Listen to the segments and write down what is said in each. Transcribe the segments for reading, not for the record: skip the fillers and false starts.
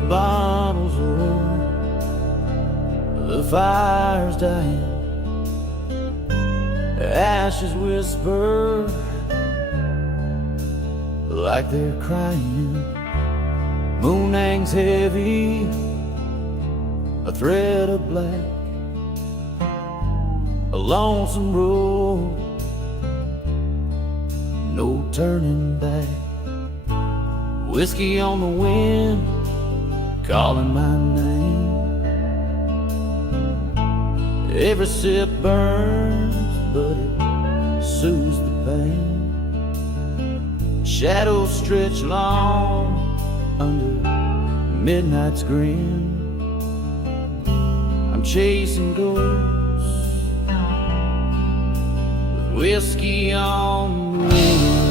The bottles roll, the fire's dying, ashes whisper like they're crying. Moon hangs heavy, a thread of black, a lonesome road, no turning back. Whiskey on the wind, calling my name. Every sip burns, but it soothes the pain. Shadows stretch long under midnight's grin. I'm chasing ghosts with whiskey on the wind.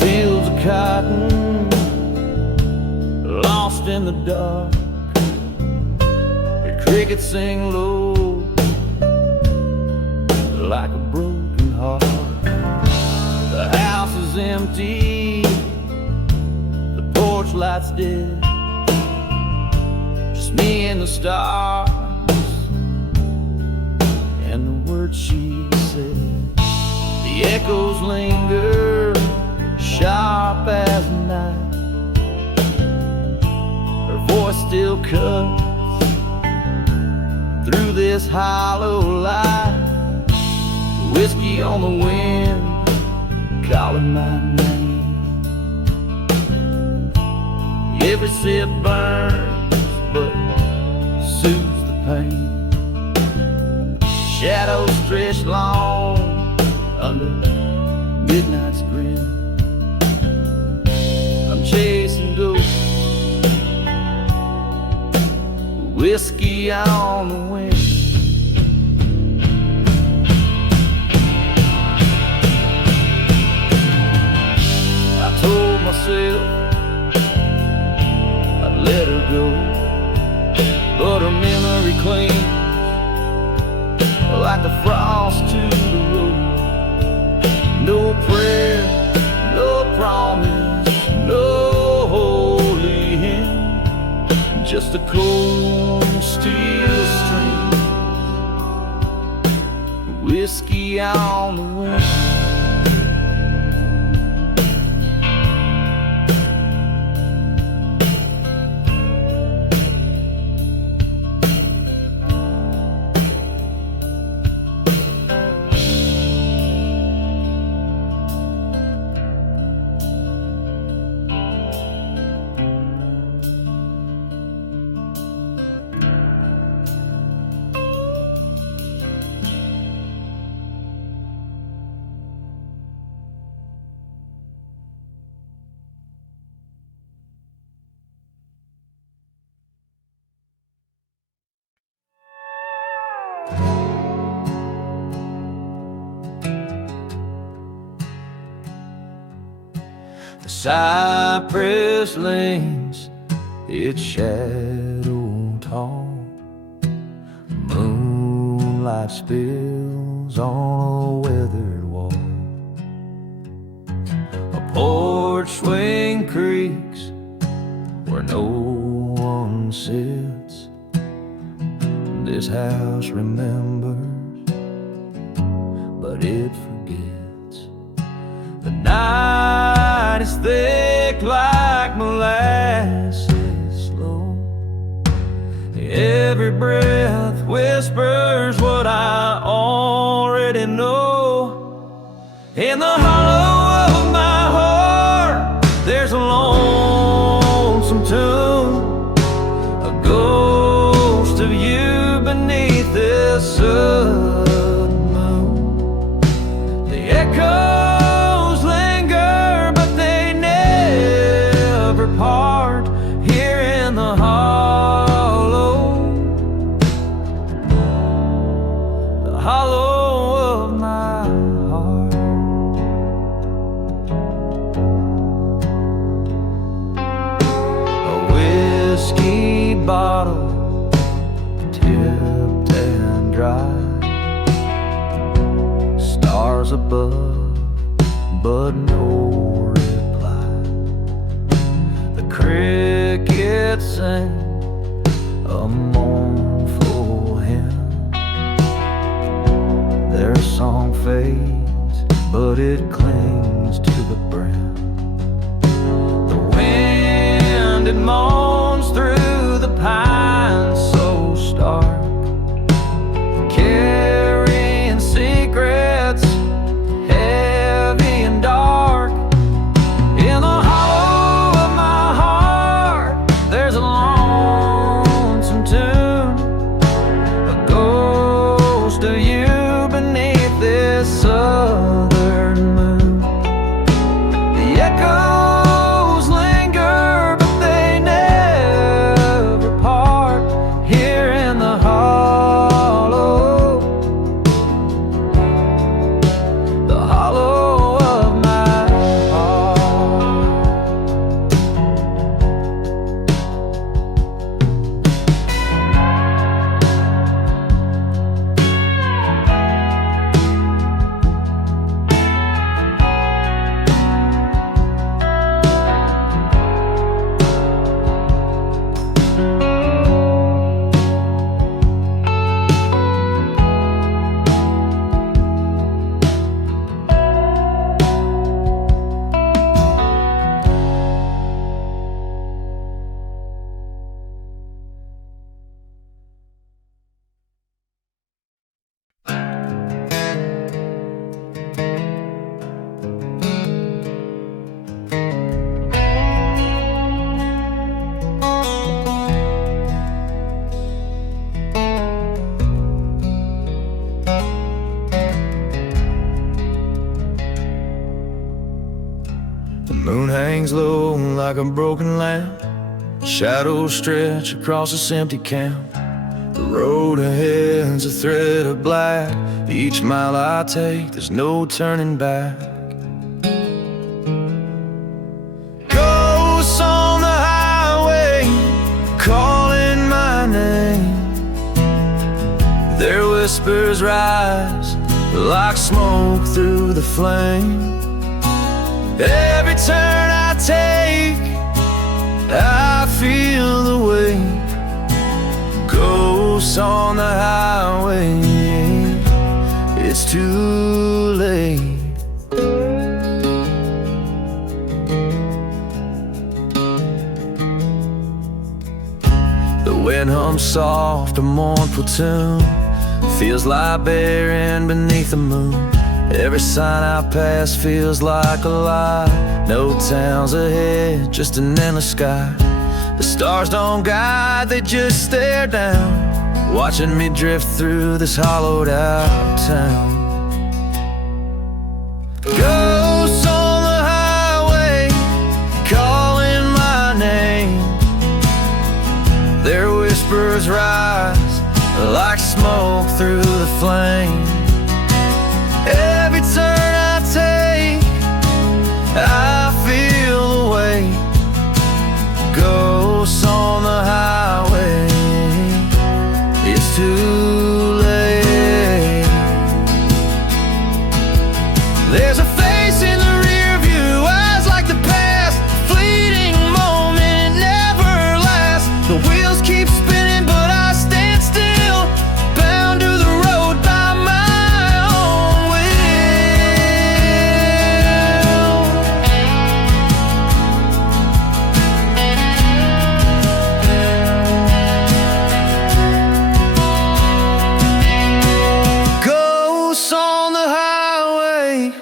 Fields of cotton lost in the dark. The crickets sing low like a broken heart. The house is empty, the porch light's dead. Just me and the stars and the words she said. The echoes linger sharp as a knife. Her voice still cuts through this hollow life. Whiskey on the wind, calling my name. Every sip burns, but soothes the pain. Shadows stretch long under midnight's grin. I'm chasing ghosts, whiskey on the wind. I told myself I'd let her go, but her memory clings like the frost to the road. No prayer, no promise, no holy hymn, just a cold steel string, whiskey on the wind. The cypress lanes, its shadow tall. Moonlight spills on a weathered wall. A porch swing creaks where no one sits. This house remembers, but it forgets. The night is thick like molasses slow. Every breath whispers what I already know. In the hollow of my heart there's a lonesome tune, a ghost of you beneath this sudden moon. The echoes linger, but they never part here in the hollow, the hollow of my heart. A whiskey bottle tipped and dry, stars above but no reply. The crickets sing a mournful hymn. Their song fades, but it clings to the brim. The wind, it moans through the pines so stark, carrying secrets heavy and dark. In the hollow of my heart, there's a lonesome tune, a ghost of you beneath this southern moon. The echoes linger, but they never part. Here in the hollow, the hollow of my heart. The moon hangs low like a broken lamp. Shadows stretch across this empty camp. The road ahead's a thread of black. Each mile I take, there's no turning back. Ghosts on the highway, calling my name. Their whispers rise like smoke through the flame. Every turn I take, I feel the weight. Ghosts on the highway, it's too late. The wind hums soft, a mournful tune, feels like bearing beneath the moon. Every sign I pass feels like a lie. No towns ahead, just an endless sky. The stars don't guide, they just stare down, watching me drift through this hollowed out town. Ghosts on the highway, calling my name. Their whispers rise like smoke through the flame. Every turn I take, I feel the weight. Ghosts on the highway, it's too late. There's a face in the rear view, eyes like the past, fleeting moment, it never lasts. The wheels keep spinning, but I stand still, bound to the road by my own will. Ghosts on the highway,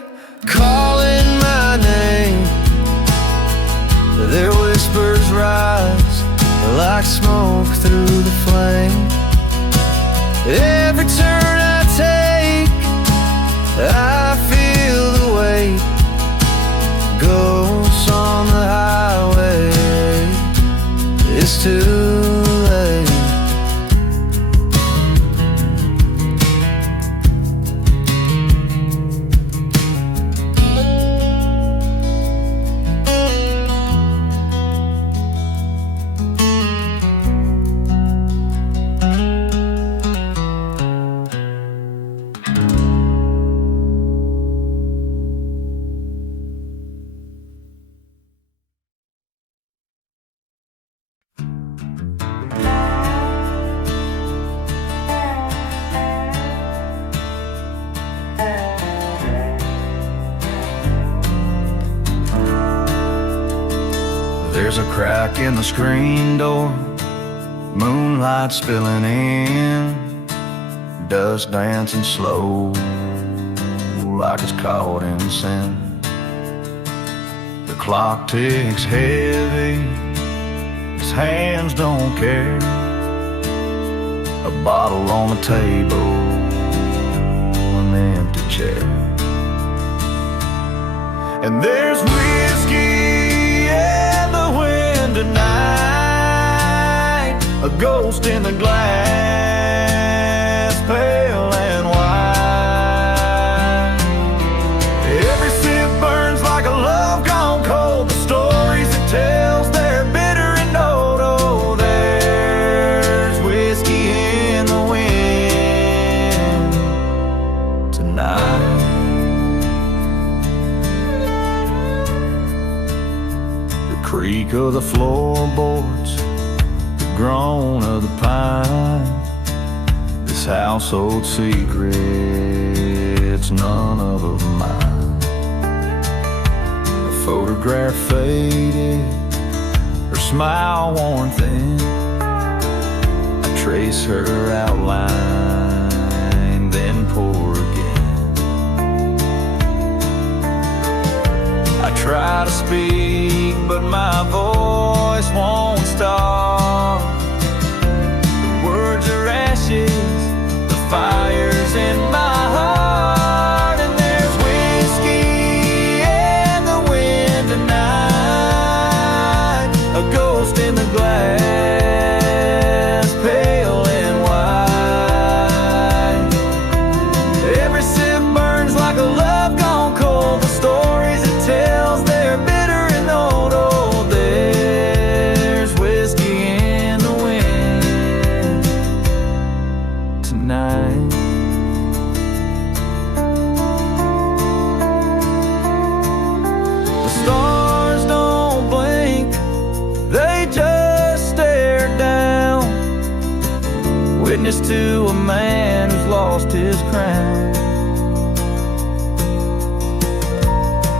calling my name. Their whispers rise like smoke through the flame. Every turn I take, I feel the weight. Ghosts on the highway, it's too late. There's a crack in the screen door, moonlight spilling in, dust dancing slow like it's caught in sin. The clock ticks heavy, his hands don't care. A bottle on the table, an empty chair. And there's whiskey in the wind tonight, a ghost in the glass, pale and white. Every sip burns like a love gone cold. The stories it tells, they're bitter and old. Oh, there's whiskey in the wind tonight. The creak of the floorboards, the groan of the pine, this household secret's none of mine. The photograph faded, her smile worn thin. I trace her outline, then pour again. I try to speak, but my voice won't stop. The words are ashes, the fire's in my heart. And there's whiskey in the wind tonight, a ghost in the glass, pale and white. Every sip burns like a love gone cold. The stories it tells, they're bitter and old. Oh, there's whiskey in the wind tonight. The stars don't blink, they just stare down, witness to a man who's lost his crown.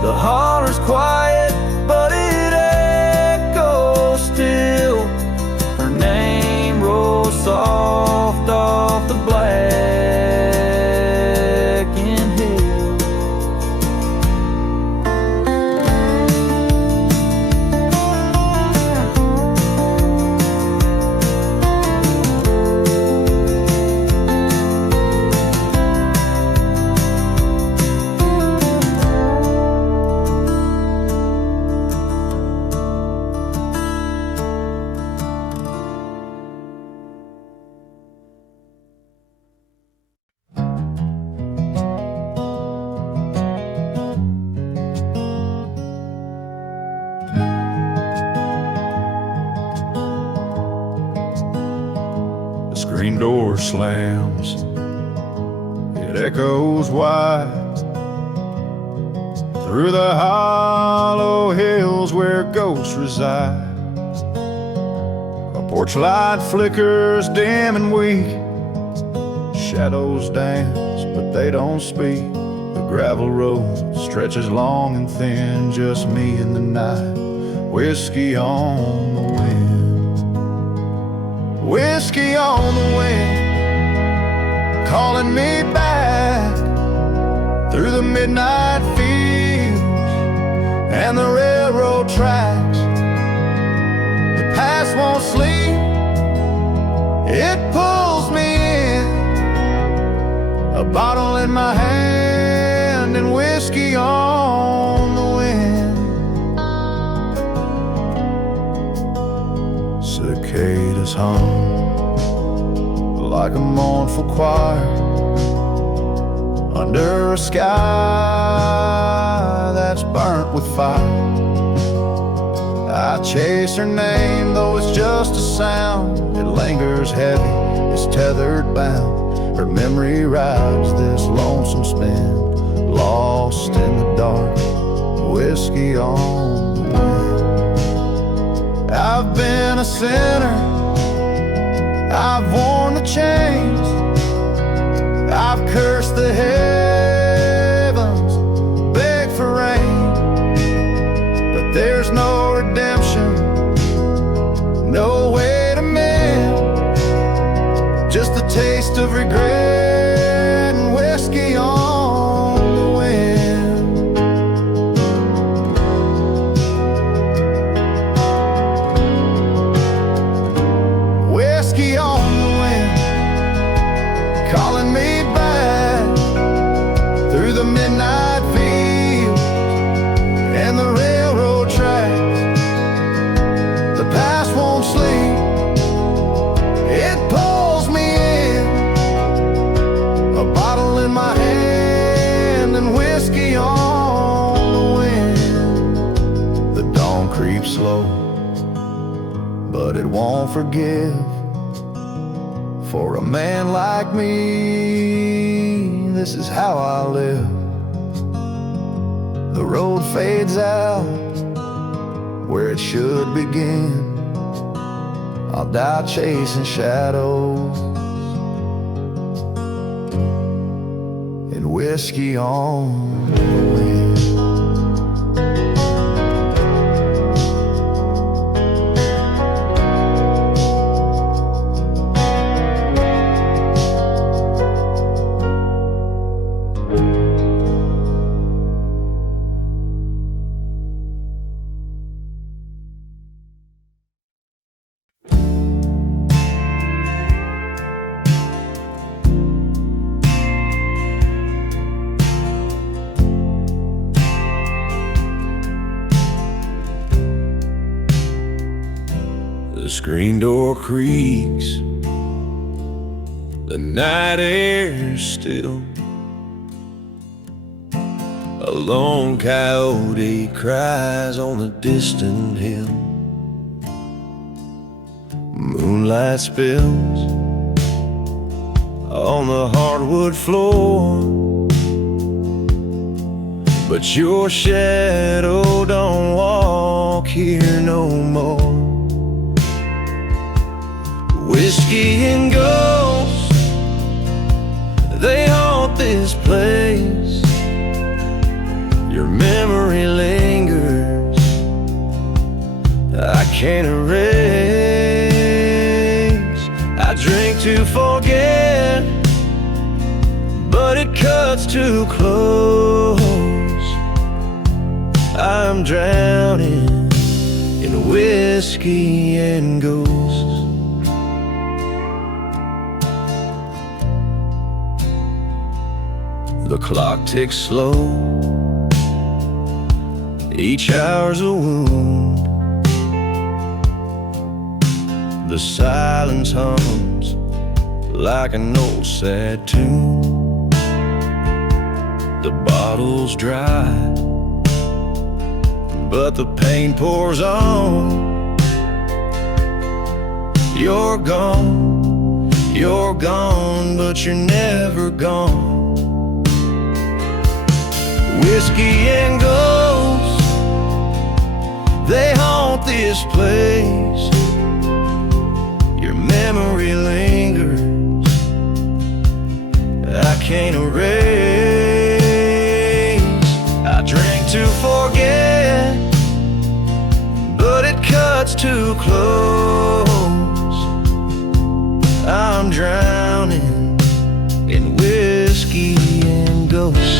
The holler's quiet, but it echoes still. Her name rolls soft off the blackened hill. The screen door slams, it echoes wide through the hollow hills where ghosts reside. A porch light flickers dim and weak, shadows dance but they don't speak. The gravel road stretches long and thin, just me and the night, whiskey on the wind. Whiskey on the wind, calling me back through the midnight fields and the railroad tracks. The past won't sleep, it pulls me in, a bottle in my hand and whiskey on the wind. Cicadas hum like a mournful choir under a sky that's burnt with fire. I chase her name, though it's just a sound. It lingers heavy, it's tethered bound. Her memory rides this lonesome spin, lost in the dark, whiskey on the wind. I've been a sinner, I've worn the chains, I've cursed the heavens, begged for rain, but there's no redemption taste of regret and whiskey on the wind. Whiskey on the wind, calling me back through the midnight fields and the railroad tracks. The past won't sleep, it pulls me in, a bottle in my hand and whiskey on the wind. The dawn creeps slow, but it won't forgive. For a man like me, this is how I live. The road fades out where it should begin. I'll die chasing shadows and whiskey on the wind. The screen door creaks, the night air's still. A lone coyote cries on the distant hill. Moonlight spills on the hardwood floor, but your shadow don't walk here no more. Whiskey and ghosts, they haunt this place. Your memory lingers, I can't erase. I drink to forget, but it cuts too close. I'm drowning in whiskey and ghosts. The clock ticks slow, each hour's a wound. The silence hums like an old sad tune. The bottle's dry, but the pain pours on. You're gone, but you're never gone. Whiskey and ghosts, they haunt this place. Your memory lingers, I can't erase. I drink to forget, but it cuts too close. I'm drowning in whiskey and ghosts.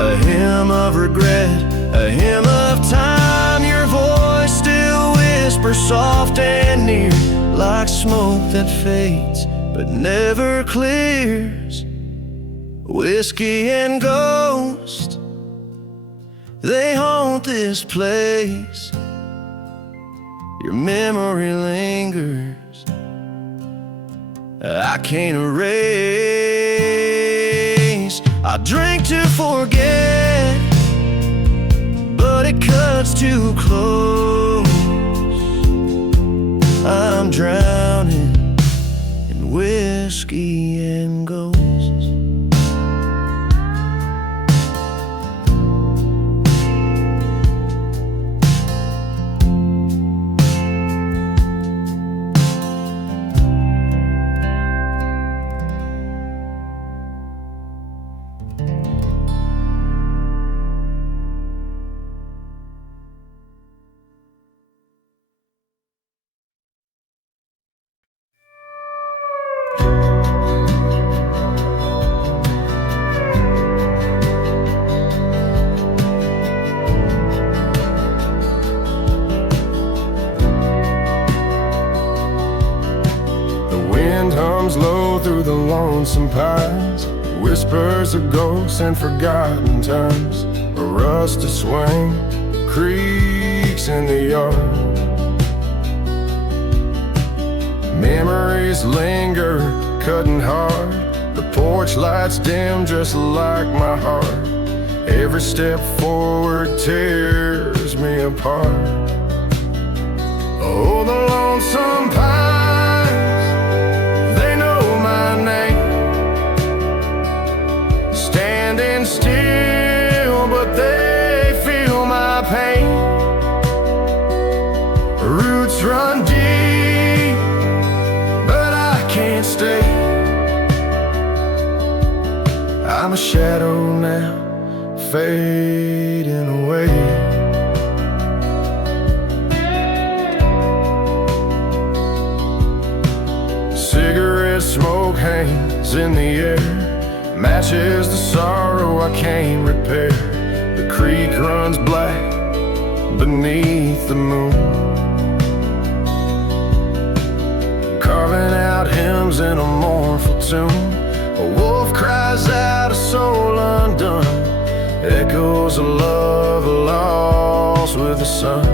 A hymn of regret, a hymn of time. Your voice still whispers soft and near, like smoke that fades but never clears. Whiskey and ghosts, they haunt this place. Your memory lingers, I can't erase. I drink to forget, but it cuts too close. I'm drowning in whiskey and ghosts. lonesome pines, whispers of ghosts and forgotten times. A rusted swing creaks in the yard. Memories linger, cutting hard. The porch lights dim just like my heart. Every step forward tears me apart. Oh, the lonesome pines, they know my name. Standing still, but they feel my pain. Roots run deep, but I can't stay. I'm a shadow now, fading away. Cigarette smoke hangs in the air, matches the sorrow I can't repair. The creek runs black beneath the moon, carving out hymns in a mournful tune. A wolf cries out, a soul undone, echoes of love lost with the sun.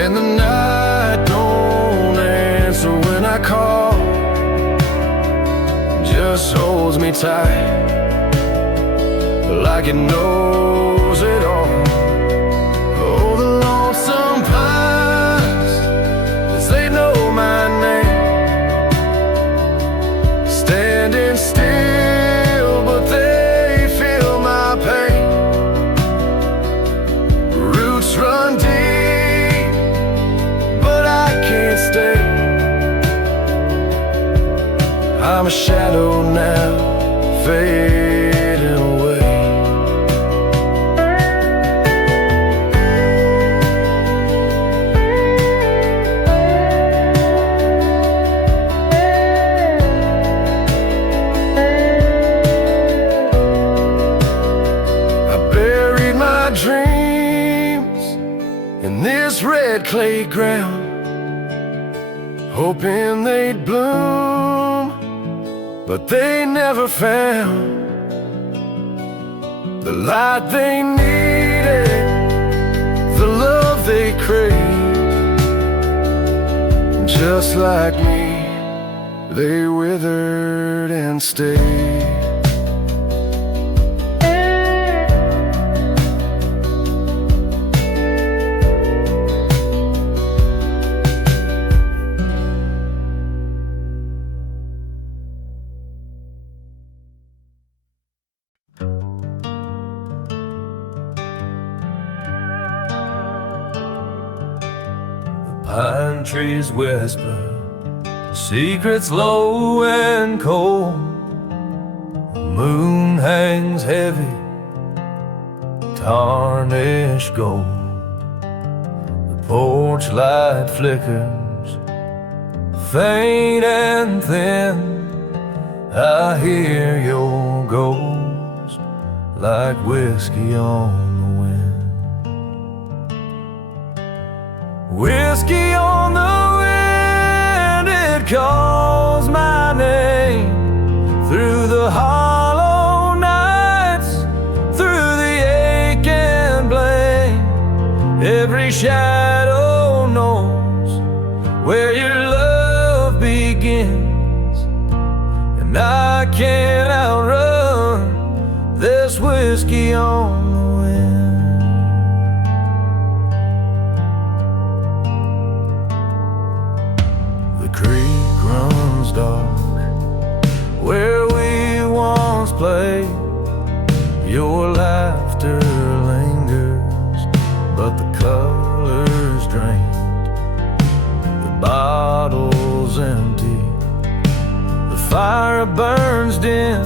And the night don't answer when I call, just holds me tight, like it knows it all. Oh, the lonesome pines, as they know my name. Standing still, but they feel my pain. Roots run deep, but I can't stay. I'm a shadow now, fading away. Dreams in this red clay ground, hoping they'd bloom, but they never found the light they needed, the love they craved. Just like me, they withered and stayed. Pine trees whisper secrets low and cold. The moon hangs heavy, tarnished gold. The porch light flickers, faint and thin. I hear your ghost like whiskey on the wind. Whiskey on the wind, it calls my name through the hollow nights, through the ache and blame. Every shadow knows where your love begins, and I can't outrun this whiskey on the wind. Creek runs dark where we once played. Your laughter lingers, but the color's drained. The bottle's empty, the fire burns dim,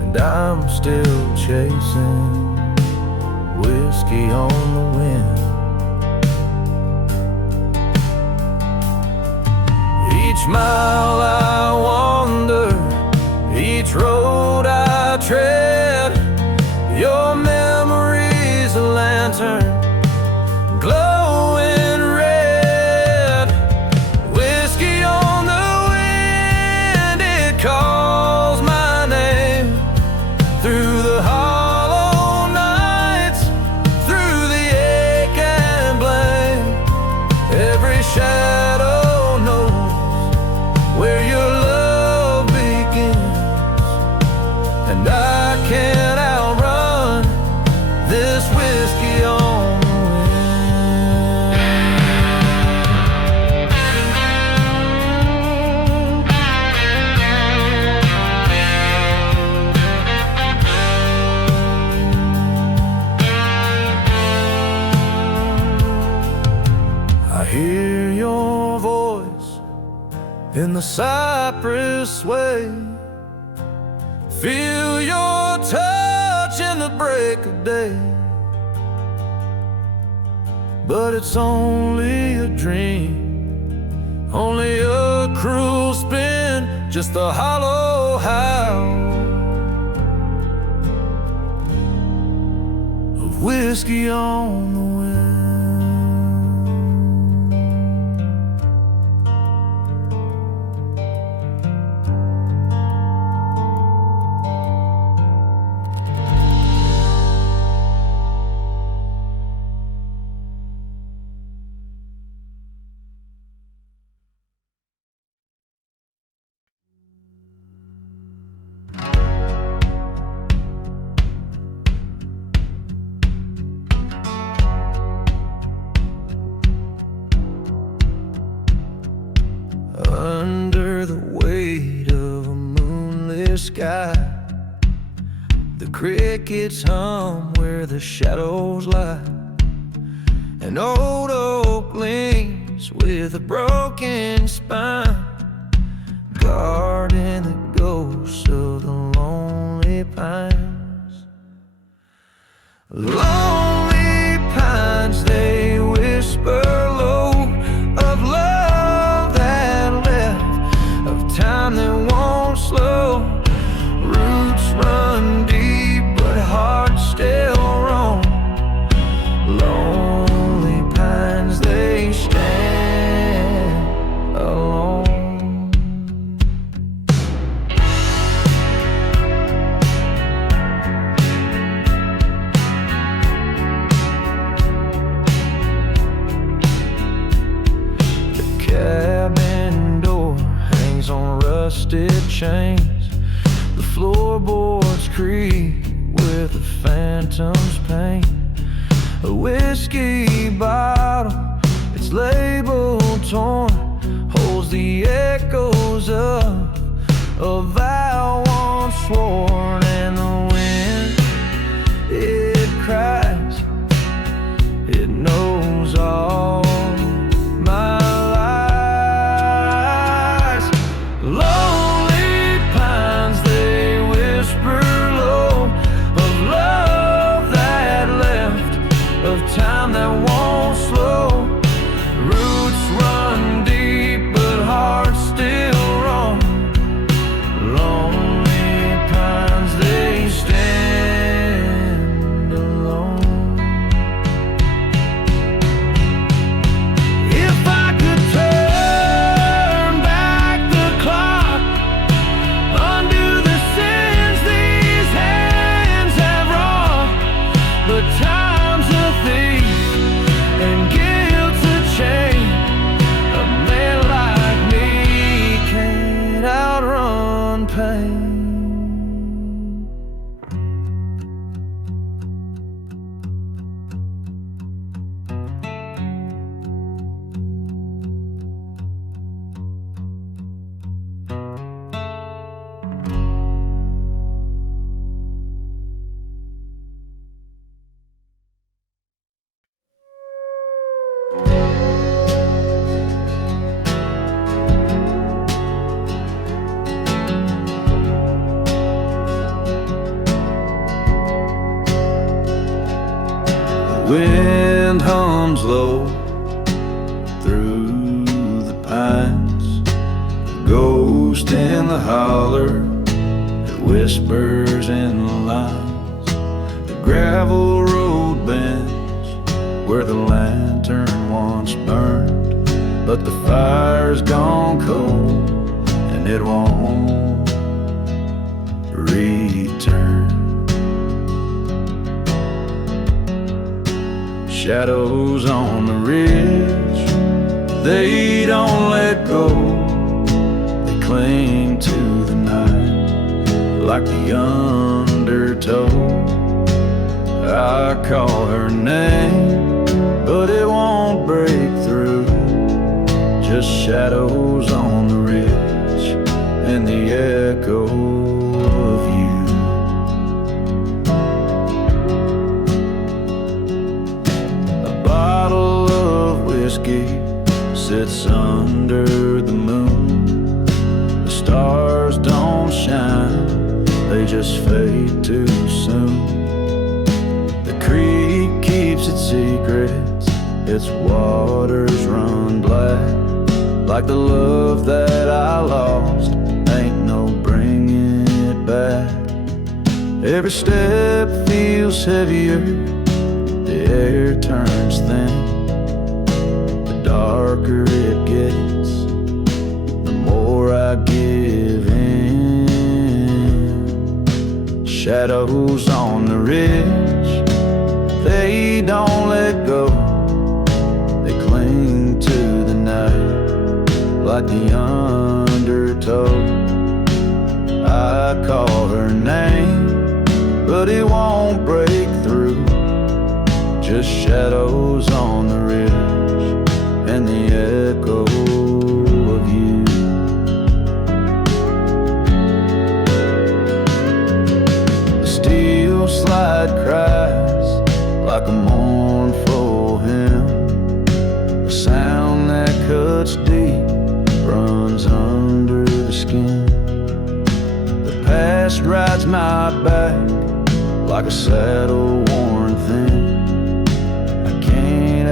and I'm still chasing whiskey on the wind. Each mile I wander, each road I tread, your memory's a lantern, glowing red. Whiskey on the where your love begins, and I can't outrun this whiskey on the wind. I hear your voice in the cypress sway, feel your touch in the break of day. But it's only a dream, only a cruel spin, just a hollow howl of whiskey on the wind. Under the weight of a moonless sky, the crickets hum where the shadows lie. An old oak leans with a broken spine, guarding the ghosts of the lonely pines. Lonely pines, they whisper low of love that left, of time that won't slow. Roots run deep, but hearts still roam. Lonely pines, they stand alone. Cabin door hangs on rusted chains, the floorboards creak with the phantom's pain. A whiskey bottle, its label torn, holds the echoes of a vow once sworn. And the wind, it cries, it knows all my lies. Lonely pines, they whisper low of love that left, of time that won't slow. Roots run deep, but hearts still roam. Lonely pines, they stand alone. If I could turn back the clock, undo the sins these hands have wrought, but time's a thief and guilt's a chain. A man like me can't outrun pain. Wind hums low through the pines, a ghost in the holler, it whispers in the lines. The gravel road bends where the lantern once burned, but the fire's gone cold and it won't return. Shadows on the ridge, they don't let go. cling to the night like the undertow. I call her name, but it won't break through. Just shadows on the ridge and the echo of you. A bottle of whiskey sits under the moon. The stars don't shine, they just fade too soon. The creek keeps its secrets, its waters run black, like the love that I lost, ain't no bringing it back. Every step feels heavier, the air turns thin. The darker it gets, the more I give in. Shadows on the ridge, they don't let go. They cling to the night like the undertow. I call her name, but it won't break through. Just shadows on the ridge and the echo of you. The steel slide cries like a mournful hymn, a sound that cuts deep, runs under the skin. The past rides my back like a saddle worn thin. I can't